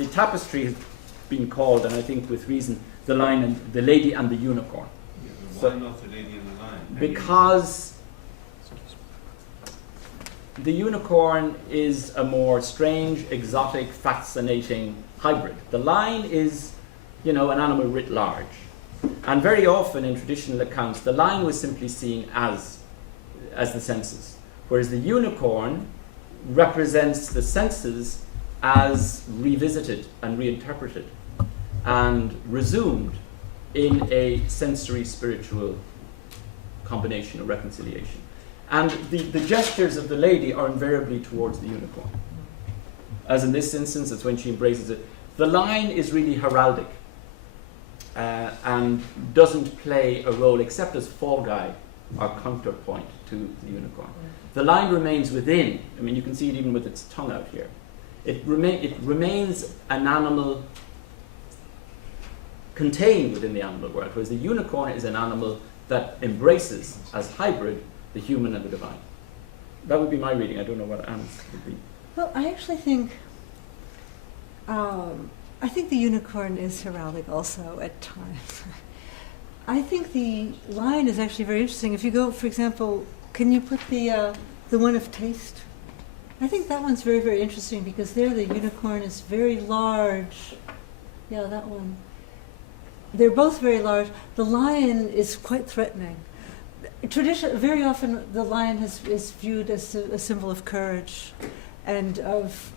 the tapestry has been called, and I think with reason, the Lion and the Lady and the Unicorn. Yeah, why not the Lady and the Lion? Because the unicorn is a more strange, exotic, fascinating hybrid. The lion is, an animal writ large. And very often in traditional accounts, the lion was simply seen as the senses, whereas the unicorn represents the senses as revisited and reinterpreted and resumed in a sensory spiritual combination or reconciliation. And the gestures of the lady are invariably towards the unicorn. As in this instance, it's when she embraces it. The lion is really heraldic and doesn't play a role except as fall guy or counterpoint to the unicorn. The lion remains within. I mean, you can see it even with its tongue out here. It remains an animal contained within the animal world, whereas the unicorn is an animal that embraces as hybrid the human and the divine. That would be my reading. I don't know what Anne's would be. Well, I actually think the unicorn is heraldic also at times. I think the lion is actually very interesting. If you go, for example, can you put the one of taste? I think that one's very, very interesting because there the unicorn is very large. Yeah, that one. They're both very large. The lion is quite threatening. Very often the lion is viewed as a symbol of courage and of...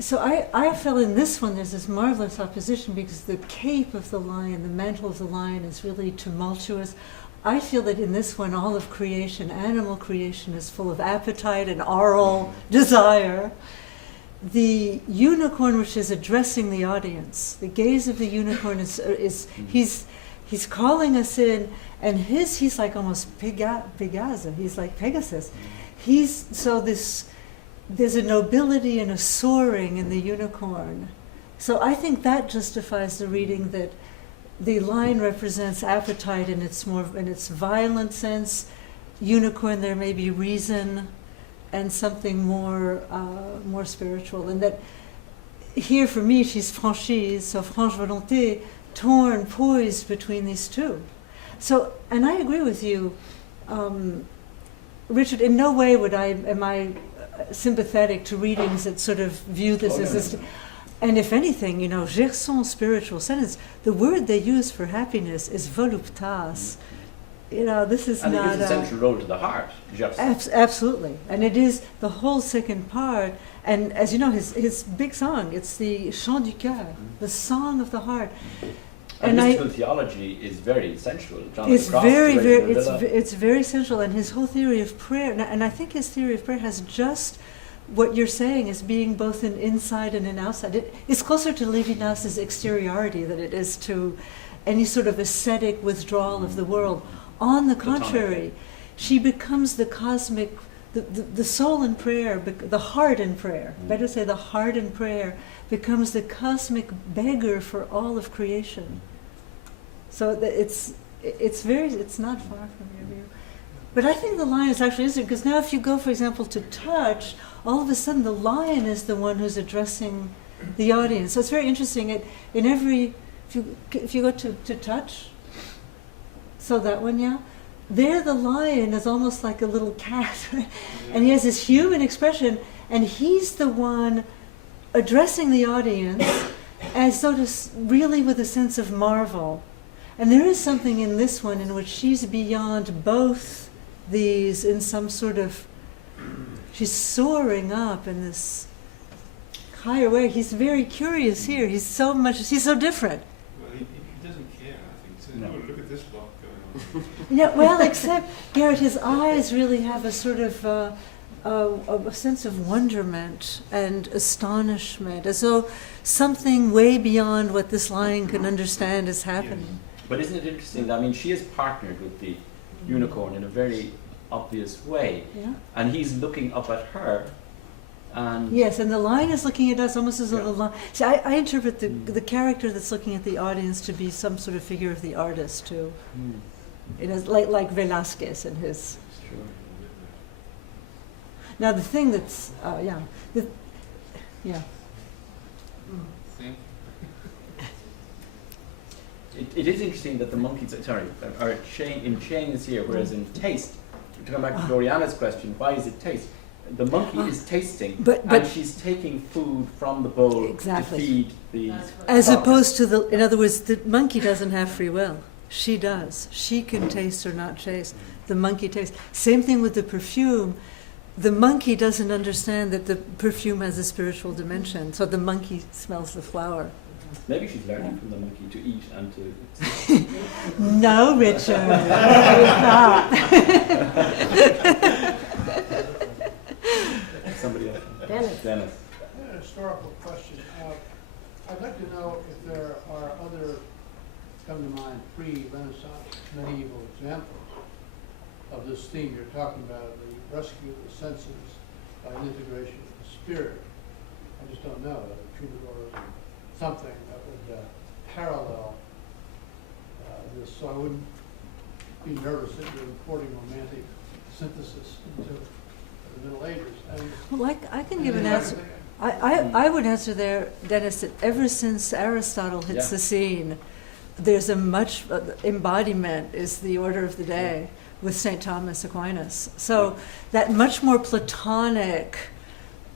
So I feel in this one there's this marvelous opposition because the cape of the lion, the mantle of the lion is really tumultuous. I feel that in this one all of creation, animal creation, is full of appetite and oral desire. The unicorn, which is addressing the audience, the gaze of the unicorn is he's calling us in, and he's like almost Pegasus. He's like Pegasus. There's a nobility and a soaring in the unicorn. So I think that justifies the reading that the lion represents appetite in its violent sense. Unicorn, there may be reason and something more spiritual. And that here for me, she's franchise, so franche volonté, torn, poised between these two. So, and I agree with you, Richard, in no way am I sympathetic to readings that sort of view this as this. And if anything, Gerson's spiritual sentence, the word they use for happiness is voluptas. This is and not... And it gives a central role to the heart, absolutely. And it is the whole second part. And as you know, his big song, it's the chant du cœur, the song of the heart. And mystical theology is very central. It's very central, and his whole theory of prayer, and I think his theory of prayer has just what you're saying as being both an inside and an outside. It's closer to Lévinas's exteriority than it is to any sort of ascetic withdrawal of the world. On the contrary, she becomes the cosmic, the soul in prayer, the heart in prayer, better say the heart in prayer, becomes the cosmic beggar for all of creation. So it's not far from your view. But I think the lion is actually interesting, because now if you go, for example, to touch, all of a sudden the lion is the one who's addressing the audience. So it's very interesting. If you go to touch, so that one, yeah, there the lion is almost like a little cat, and he has this human expression, and he's the one addressing the audience as though really with a sense of marvel. And there is something in this one in which she's beyond both these in some sort of, she's soaring up in this higher way. He's very curious here. He's so different. Well, he doesn't care, I think. He says, no, look at this lot going on. Yeah, well, except, Garrett, his eyes really have a sort of a sense of wonderment and astonishment, as though something way beyond what this lion can understand is happening. Yes. But isn't it interesting? I mean, she is partnered with the unicorn in a very obvious way, yeah. And he's looking up at her. And yes, and the lion is looking at us almost as though the lion... See, I interpret the character that's looking at the audience to be some sort of figure of the artist, too. It is like Velázquez and his... Sure. Now, the thing that's... Think. It is interesting that the monkeys, are in chains here, whereas in taste, to come back to Doriana's question, why is it taste? The monkey is tasting, But- and she's taking food from the bowl Exactly. to feed the. As puppet. opposed to in other words, the monkey doesn't have free will. She does. She can taste or not taste. The monkey tastes. Same thing with the perfume. The monkey doesn't understand that the perfume has a spiritual dimension, so the monkey smells the flower. Maybe she's learning from the monkey to eat and to. No, Richard, it's not. Somebody else. Dennis. Dennis. I had a historical question. I'd like to know if there are other, come to mind, pre-Renaissance medieval examples of this theme you're talking about, the rescue of the senses by an integration of the spirit. I just don't know, troubadours or something that would parallel this, so I wouldn't be nervous that you're importing romantic synthesis into the Middle Ages. And Well, I can give an answer. I would answer there, Dennis, that ever since Aristotle hits Yeah. the scene, there's a much embodiment is the order of the day with St. Thomas Aquinas. So that much more Platonic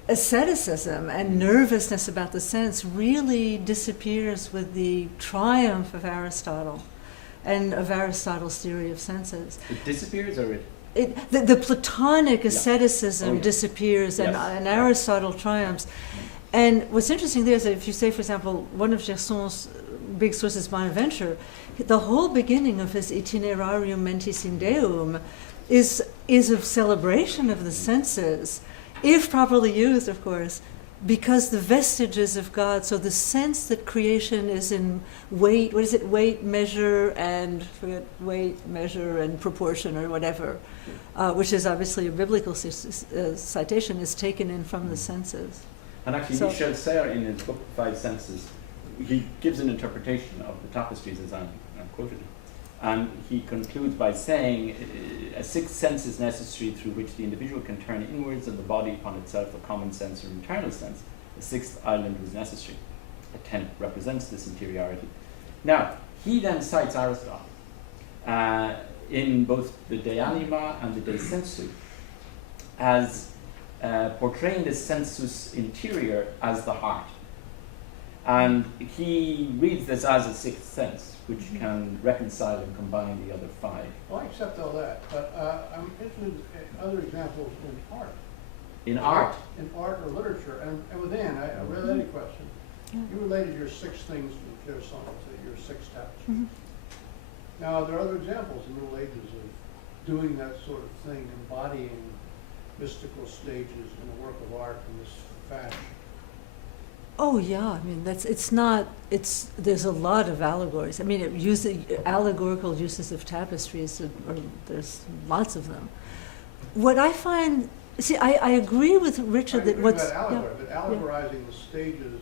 asceticism and nervousness about the sense really disappears with the triumph of Aristotle and of Aristotle's theory of senses. It disappears, or it. The Platonic Yeah. asceticism Oh, yeah. disappears Yes. and Aristotle triumphs. And what's interesting there is that if you say, for example, one of Gerson's big sources, Bonaventure, the whole beginning of his Itinerarium Mentis in Deum is a celebration of the senses, if properly used, of course, because the vestiges of God, so the sense that creation is in weight, what is it, weight, measure, and weight, measure, and proportion, or whatever, which is obviously a biblical citation, is taken in from the senses. And actually, So- Michel Serre, in his book Five Senses, he gives an interpretation of the tapestries as I'm quoted, and he concludes by saying a sixth sense is necessary through which the individual can turn inwards and the body upon itself a common sense or internal sense. A sixth island was necessary. A tenth represents this interiority. Now, he then cites Aristotle in both the De Anima and the De Sensu as portraying the sensus interior as the heart. And he reads this as a sixth sense, which can reconcile and combine the other five. Well, I accept all that, but I'm interested in other examples in art. In art, In art or literature, and with Anne, a related question. You related your six things from Gerson to your six tapestries. Mhm. Now, there are other examples in the Middle Ages of doing that sort of thing, embodying mystical stages in a work of art in this fashion. Oh yeah, I mean there's a lot of allegories. I mean allegorical uses of tapestries, or there's lots of them. What I find, I agree with Richard I that agree what's about allegory, but allegorizing the stages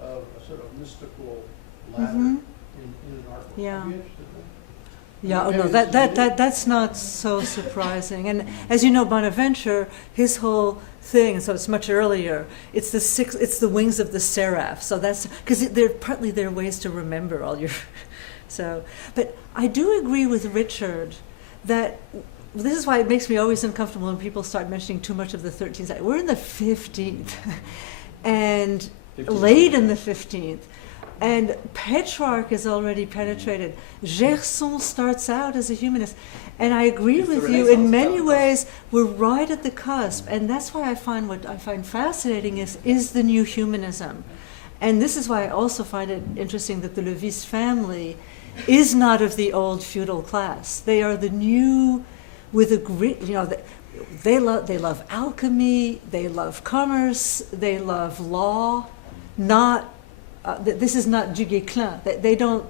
of a sort of mystical ladder Mhm. in an artwork. Yeah. I'd be interested in that. Yeah, oh Maybe no, this is unique. that's not so surprising. And as you know, Bonaventure, his whole thing, so it's much earlier. It's the wings of the seraph. So that's because partly they're ways to remember all your. So, but I do agree with Richard that this is why it makes me always uncomfortable when people start mentioning too much of the 13th century. We're in the 15th, and 15th. late in the 15th. And Petrarch is already penetrated. Gerson starts out as a humanist. And I agree It's the with you, Renaissance in many time. ways, we're right at the cusp. And that's why what I find fascinating is the new humanism. And this is why I also find it interesting that the Lévis family is not of the old feudal class. They are the new, with a great, they love alchemy, they love commerce, they love law, not this is not du Guesclin. They don't,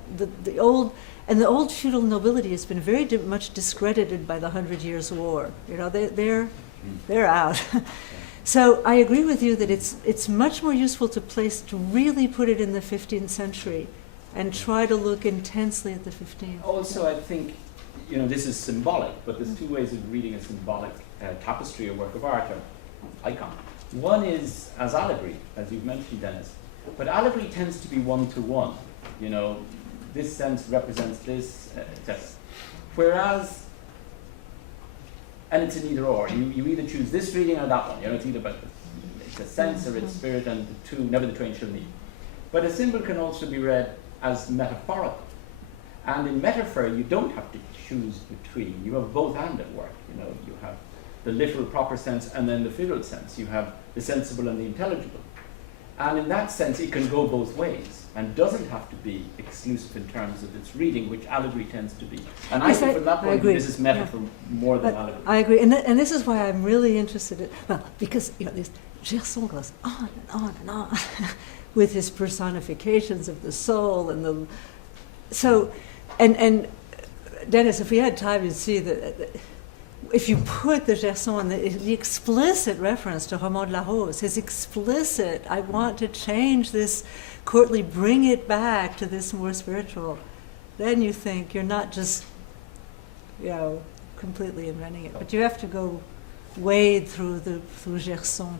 the old feudal nobility has been very much discredited by the 100 Years' War. They're out. So I agree with you that it's much more useful to really put it in the 15th century and try to look intensely at the 15th. also I think, this is symbolic, but there's two ways of reading a symbolic tapestry or work of art or icon. One is as allegory, as you've mentioned, Dennis. But allegory tends to be one-to-one. You know, this sense represents this, etc. Whereas, and it's an either or. You either choose this reading or that one. You know, it's either about it's a sense or it's spirit, and the two, never the twain shall meet. But a symbol can also be read as metaphorical. And in metaphor, you don't have to choose between. You have both and at work. You know, you have the literal proper sense and then the figural sense. You have the sensible and the intelligible. And in that sense, it can go both ways and doesn't have to be exclusive in terms of its reading, which allegory tends to be. And I think from that point of view, this is metaphor more than allegory. I agree, and this is why I'm really interested in, well, because, you know, this Gerson goes on and on and on with his personifications of the soul and the, so, and Dennis, if we had time, you'd see that if you put the Gerson, the explicit reference to Ramon de la Rose, his explicit, I want to change this courtly, bring it back to this more spiritual, then you think you're not just, you know, completely inventing it, but you have to go wade through Gerson.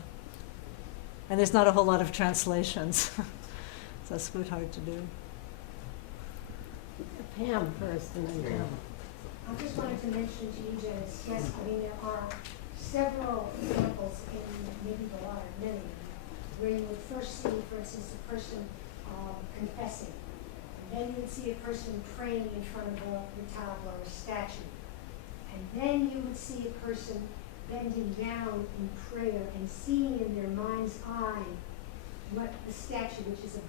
And there's not a whole lot of translations. So that's quite hard to do. Pam first and then Pam. I just wanted to mention to you, Janice, yes, I mean, there are several examples in medieval art, many, where you would first see, for instance, a person confessing. And then you would see a person praying in front of a retable or a statue. And then you would see a person bending down in prayer and seeing in their mind's eye what the statue, which is of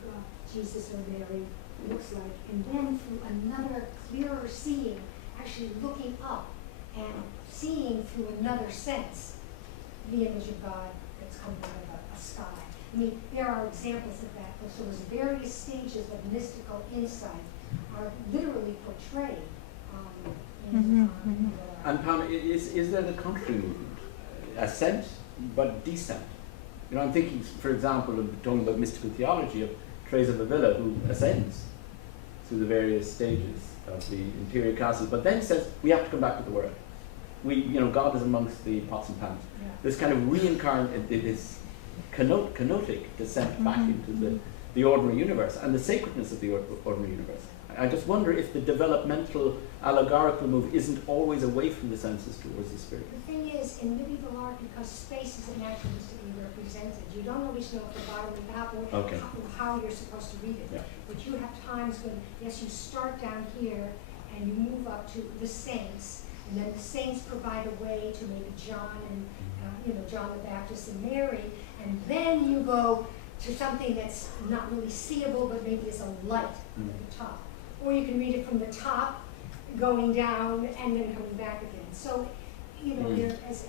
Jesus or Mary, looks like. And then through another clearer seeing, actually looking up and seeing through another sense the image of God that's coming out of a sky. I mean, there are examples of that. So those various stages of mystical insight are literally portrayed in the And Pam, is there the contrary movement? Ascent, but descent. You know, I'm thinking, for example, of talking about mystical theology of Teresa of Avila, who ascends through the various stages of the interior castle, but then says we have to come back to the world. You know, God is amongst the pots and pans. Yeah. This kind of reincarnate, this kenotic descent back into the ordinary universe and the sacredness of the ordinary universe. I just wonder if the developmental allegorical move isn't always away from the senses towards the spirit. The thing is, in medieval art, because space is anachronistically represented, you don't always know if the bottom how you're supposed to read it. Yeah. But you have times when, yes, you start down here and you move up to the saints, and then the saints provide a way to maybe John and John the Baptist and Mary, and then you go to something that's not really seeable, but maybe is a light at the top. Or you can read it from the top, going down, and then coming back again. So, you know, there, as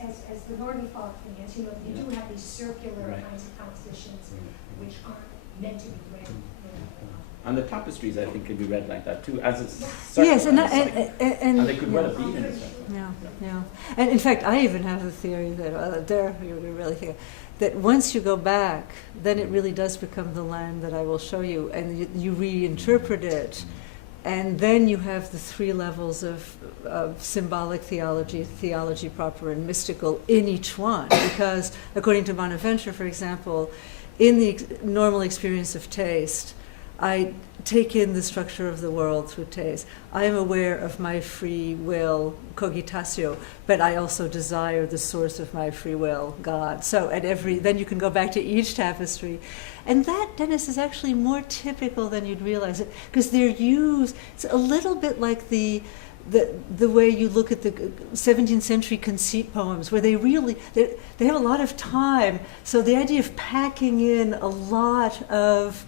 the Nordenfalk thing is, you know, you do have these circular kinds of compositions which aren't meant to be read. And the tapestries, I think, can be read like that too, as it's Yes, and they could well have been in a sense. Yeah. And in fact, I even have a theory that you really think that once you go back, then it really does become the land that I will show you, and you reinterpret it. And then you have the three levels of symbolic theology, theology proper, and mystical in each one. Because according to Bonaventure, for example, in the normal experience of taste, I take in the structure of the world through taste. I am aware of my free will, cogitatio, but I also desire the source of my free will, God. So then you can go back to each tapestry. And that, Dennis, is actually more typical than you'd realize it, because they're used, it's a little bit like the way you look at the 17th century conceit poems, where they have a lot of time. So the idea of packing in a lot of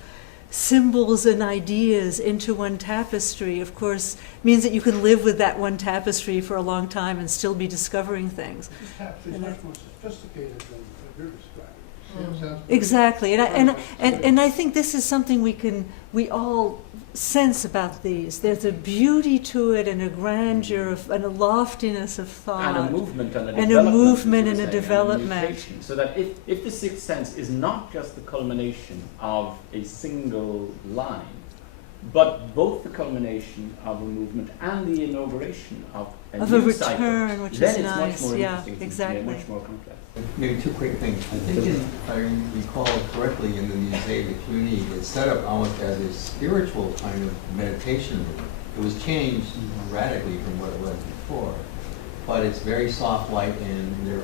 symbols and ideas into one tapestry, of course, means that you can live with that one tapestry for a long time and still be discovering things. This tapestry is much more sophisticated than what you're describing. Exactly, and I think this is something we all sense about these. There's a beauty to it, and a grandeur and a loftiness of thought, and a movement and a and development, a movement as and a saying, development. mutation. So that if the sixth sense is not just the culmination of a single line, But both the culmination of a movement and the inauguration of a Of new a cycle, return, which then is it's nice. much more Yeah, interesting, exactly. much more complex. Maybe two quick things. I think if I recall correctly, in the Musée de Cluny, it's set up almost as a spiritual kind of meditation room. It was changed radically from what it was before, but it's very soft light, and there, you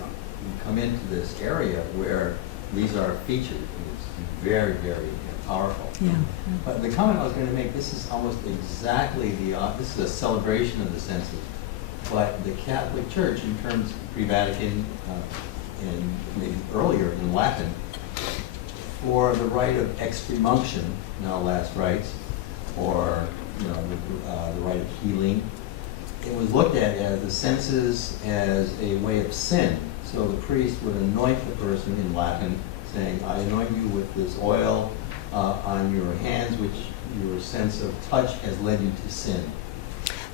come into this area where these are featured, and it's very, very powerful. Yeah. But the comment I was going to make, this is almost exactly this is a celebration of the senses. But the Catholic Church, in terms pre-Vatican and maybe earlier in Latin, for the rite of extreme-unction, now last rites, or the rite of healing, it was looked at as the senses as a way of sin. So the priest would anoint the person in Latin, saying, "I anoint you with this oil on your hands, which your sense of touch has led you to sin."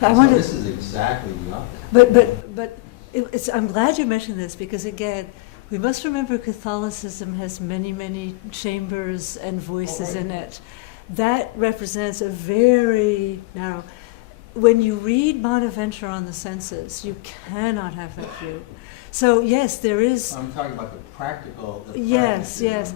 I So wonder, this is exactly the opposite. but I'm glad you mentioned this, because again, we must remember Catholicism has many, many chambers and voices in it. That represents a very narrow. When you read Bonaventure on the senses, you cannot have that view. So yes, there is. I'm talking about the practical. Yes, yes.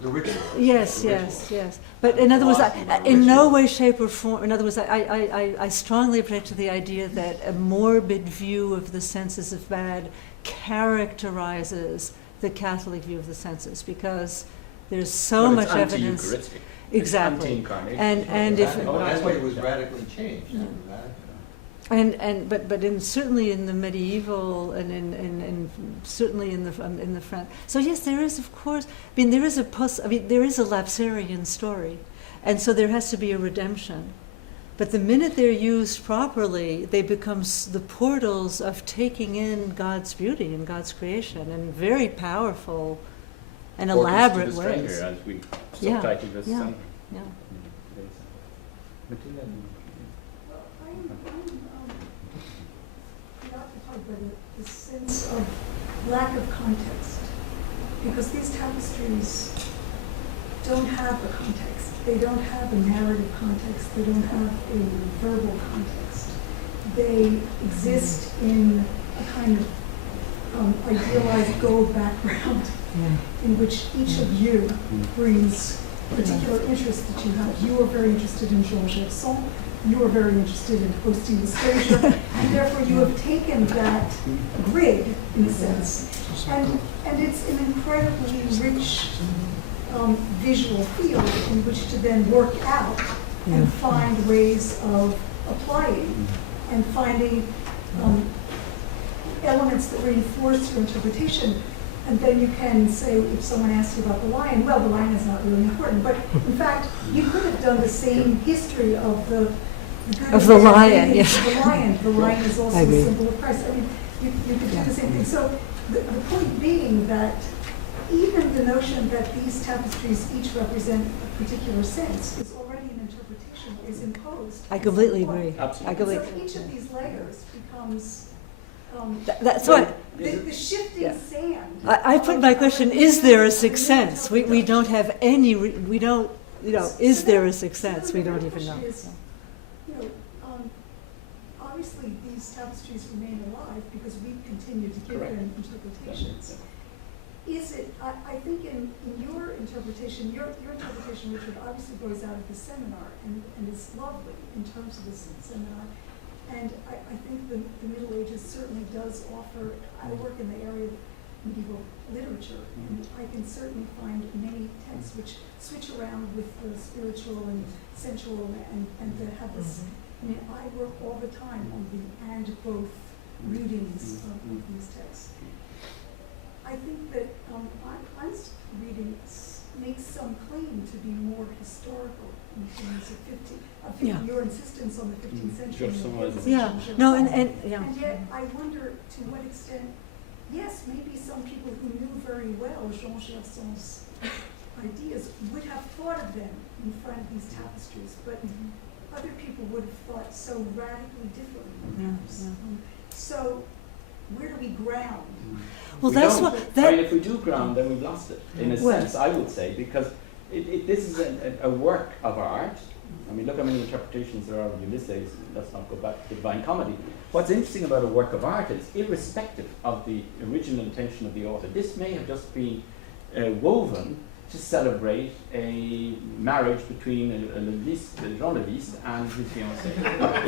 The ritual. Yes, the yes, ritual. yes. But in other words, Philosophy about in no ritual. way, shape, or form, in other words, I strongly object to the idea that a morbid view of the senses of bad characterizes the Catholic view of the senses, because there's so Well, much it's evidence. anti-Eucharistic. Exactly. It's anti-incarnation. And if- That's why it was radically changed. Yeah. Vatican. But certainly in the medieval and certainly in the front. So yes, there is, of course. I mean, there is a lapsarian story, and so there has to be a redemption. But the minute they're used properly, they become the portals of taking in God's beauty and God's creation in very powerful and Portals to elaborate the ways. Stranger, as we Yeah, subtitled this yeah. summer. Yeah. Matilda? Well, I'm preoccupied by the sense of lack of context, because these tapestries don't have a context. They don't have a narrative context. They don't have a verbal context. They exist in a kind of idealized gold background in which each of you brings particular interest that you have. You are very interested in Jean Gerson. You are very interested in hosting the Stranger, and therefore you have taken that grid, in a sense, and it's an incredibly rich visual field in which to then work out and find ways of applying and finding elements that reinforce your interpretation. And then you can say, if someone asks you about the lion, well, the lion is not really important. But in fact, you could have done the same history of the good Of the and bad lion, meanings yes. of the lion. The lion is also I a agree. symbol of Christ. I mean, you could do the same thing. So the point being that even the notion that these tapestries each represent a particular sense is already an interpretation that is imposed. I completely at some point. agree. Absolutely. I completely. So each of these layers becomes That's what. the shifting Yeah. sand. I put my question, is there a sixth sense? We don't have any, we don't, is there a sixth sense? We don't even know. Obviously, these tapestries remain alive because we continue to give Correct. them interpretations. Is it, I think in your interpretation, your interpretation, Richard, obviously grows out of the seminar and is lovely in terms of this seminar. And I think the Middle Ages certainly does offer, I work in the area of medieval literature, and I can certainly find many texts which switch around with the spiritual and sensual and to have this, I mean, I work all the time on the and both readings of these texts. I think that Einstein's reading makes some claim to be more historical in terms of Yeah. your insistence on the 15th century. Gerson and the was- emphasis Yeah, on no, Gerson. yeah. And yet, I wonder to what extent, yes, maybe some people who knew very well Jean Gerson's ideas would have thought of them in front of these tapestries, but other people would have thought so radically differently, perhaps. Yeah. So, where do we ground? Well, We that's don't. what, I mean, that, if we do ground, then we've lost it, in a Well- sense, I would say, because this is a work of art. I mean, look how many interpretations there are of Ulysses. Let's not go back to Divine Comedy. What's interesting about a work of art is, irrespective of the original intention of the author, this may have just been woven to celebrate a marriage between Jean Levisse and his fiancée.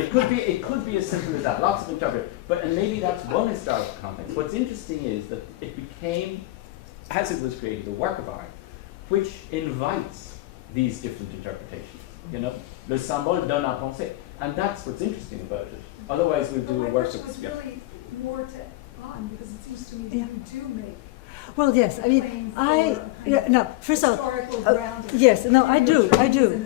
It could be as simple as that. Lots of interpreters, and maybe that's one historical context. What's interesting is that it became, as it was created, a work of art, which invites these different interpretations. You know, le symbole donne à penser, and that's what's interesting about it. Otherwise, we'll do a work My question was really more to on, because it seems to me that Yeah. you do make Well, yes, I mean, first of all, historical grounding. yes, no, I do.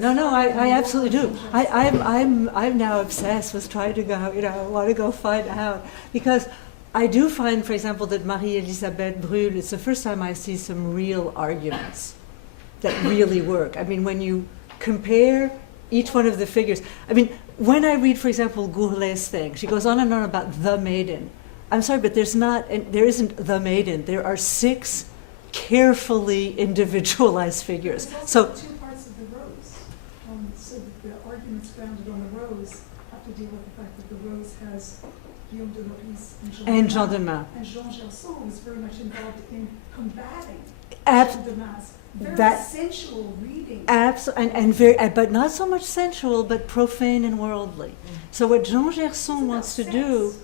No, I absolutely do. I'm now obsessed with trying to go, I want to go find out, because I do find, for example, that Marie-Elisabeth Brûle, it's the first time I see some real arguments that really work. I mean, when you compare each one of the figures, I mean, when I read, for example, Gourlay's thing, she goes on and on about the maiden. I'm sorry, but there isn't the maiden. There are 6 carefully individualized figures. There's So, also 2 parts of the rose. So the arguments grounded on the rose have to deal with the fact that the rose has Guillaume de Lopez and Jean de Main. And Jean Gerson was very much involved in combating Ab- Jean de Main's very that- sensual reading. and very, but not so much sensual, but profane and worldly. So what Jean Gerson wants to do,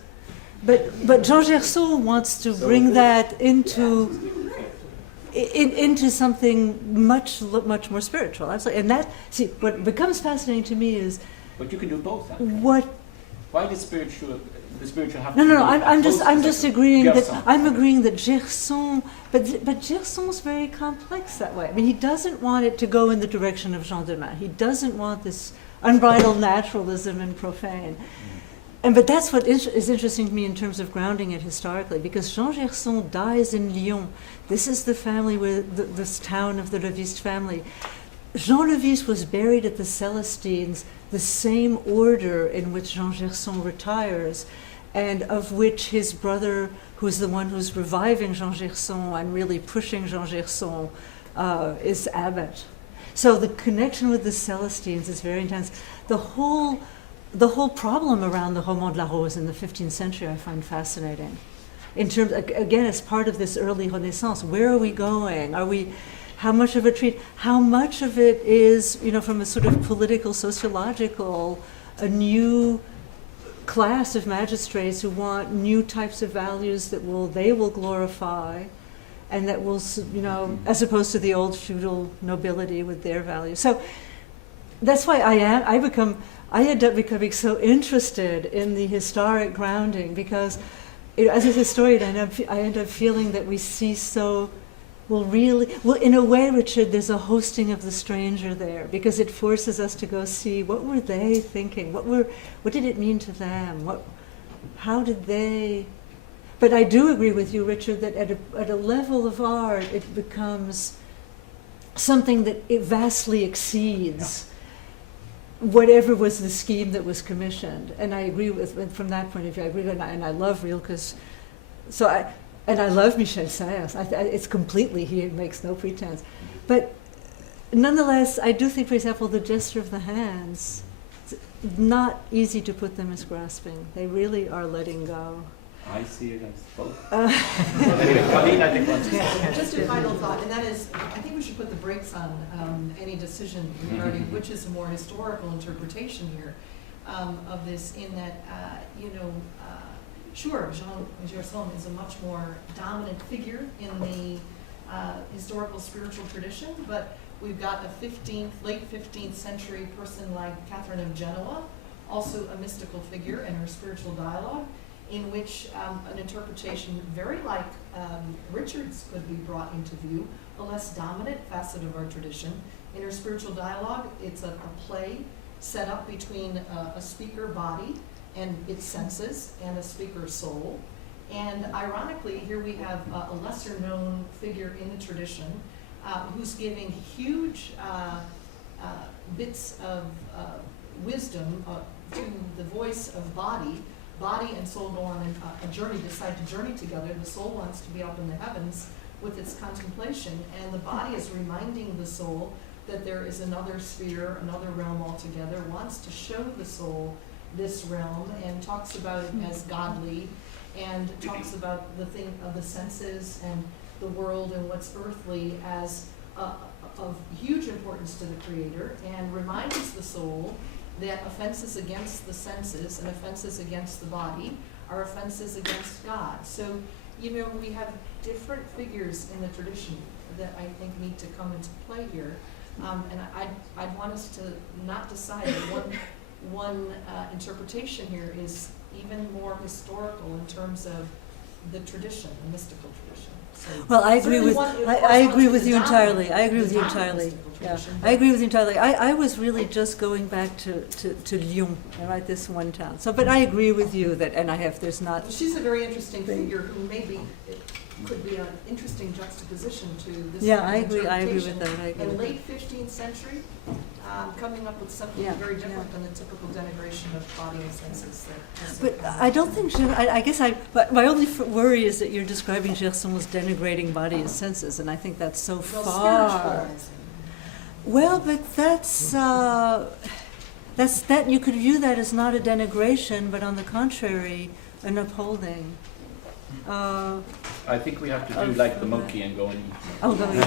but Jean Gerson wants to bring that into something much more spiritual. Absolutely. And what becomes fascinating to me is But you can do both. Then. what. Why does the spiritual have No, to no, be no. I'm just opposed to agreeing that Gerson? I'm agreeing that Gerson, but Gerson's very complex that way. I mean, he doesn't want it to go in the direction of Jean de Main. He doesn't want this unbridled naturalism and profane. But that's what is interesting to me in terms of grounding it historically, because Jean Gerson dies in Lyon. This is the family this town of the Levisse family. Jean Levisse was buried at the Celestines, the same order in which Jean Gerson retires, and of which his brother, who's the one who's reviving Jean Gerson and really pushing Jean Gerson, is abbot. So the connection with the Celestines is very intense. The whole problem around the Roman de la Rose in the 15th century I find fascinating. In terms, again, as part of this early Renaissance, where are we going? How much of it is, from a sort of political, sociological, a new class of magistrates who want new types of values that they will glorify, and that will, as opposed to the old feudal nobility with their values. So that's why I end up becoming so interested in the historic grounding, because as a historian, I end up feeling that we see in a way, Richard, there's a hosting of the stranger there, because it forces us to go see what were they thinking, what did it mean to them, how did they. But I do agree with you, Richard, that at a level of art, it becomes something that it vastly exceeds whatever was the scheme that was commissioned. And I agree from that point of view, and I love Rilke's. And I love Michel Serres. It's completely, he makes no pretense. But nonetheless, I do think, for example, the gesture of the hands, it's not easy to put them as grasping. They really are letting go. I see it as both. Anyway, Colleen, I think wants to say. Just a final thought, and that is, I think we should put the brakes on any decision regarding which is a more historical interpretation here of this, in that, sure, Jean Gerson is a much more dominant figure in the historical spiritual tradition, but we've got a late 15th century person like Catherine of Genoa, also a mystical figure in her spiritual dialogue, in which an interpretation very like Richard's could be brought into view, a less dominant facet of our tradition. In her spiritual dialogue, it's a play set up between a speaker body and its senses, and a speaker's soul. And ironically, here we have a lesser known figure in the tradition who's giving huge bits of wisdom to the voice of body. Body and soul go on a journey, decide to journey together. The soul wants to be up in the heavens with its contemplation, and the body is reminding the soul that there is another sphere, another realm altogether, wants to show the soul this realm and talks about it as godly, and talks about the thing of the senses and the world and what's earthly as of huge importance to the Creator, and reminds the soul that offenses against the senses and offenses against the body are offenses against God. So, you know, we have different figures in the tradition that I think need to come into play here. And I'd want us to not decide that one interpretation here is even more historical in terms of the tradition, the mystical tradition. So Well, I agree certainly with, one- it I agree corresponds with to you the entirely. dominant- I agree the with you dominant entirely. mystical Yeah, tradition, I but- agree with you entirely. I was really just going back to Lyon, right, this one town. So, but I agree with you that, and I have, there's not, Well, she's a very interesting Thing. figure who maybe it could be an interesting juxtaposition to this yeah, kind I of agree with interpretation. that, I agree In with that. late 15th century, coming up with something Yeah, very yeah. different than the typical denigration of body and senses that has But come. I don't think, I guess but my only worry is that you're describing Gerson as denigrating body and senses, and I think that's so Well, far. spiritual. Well, but that's that, you could view that as not a denigration, but on the contrary, an upholding. I think we have to do Of- like the monkey and go and eat. Oh, no, yeah.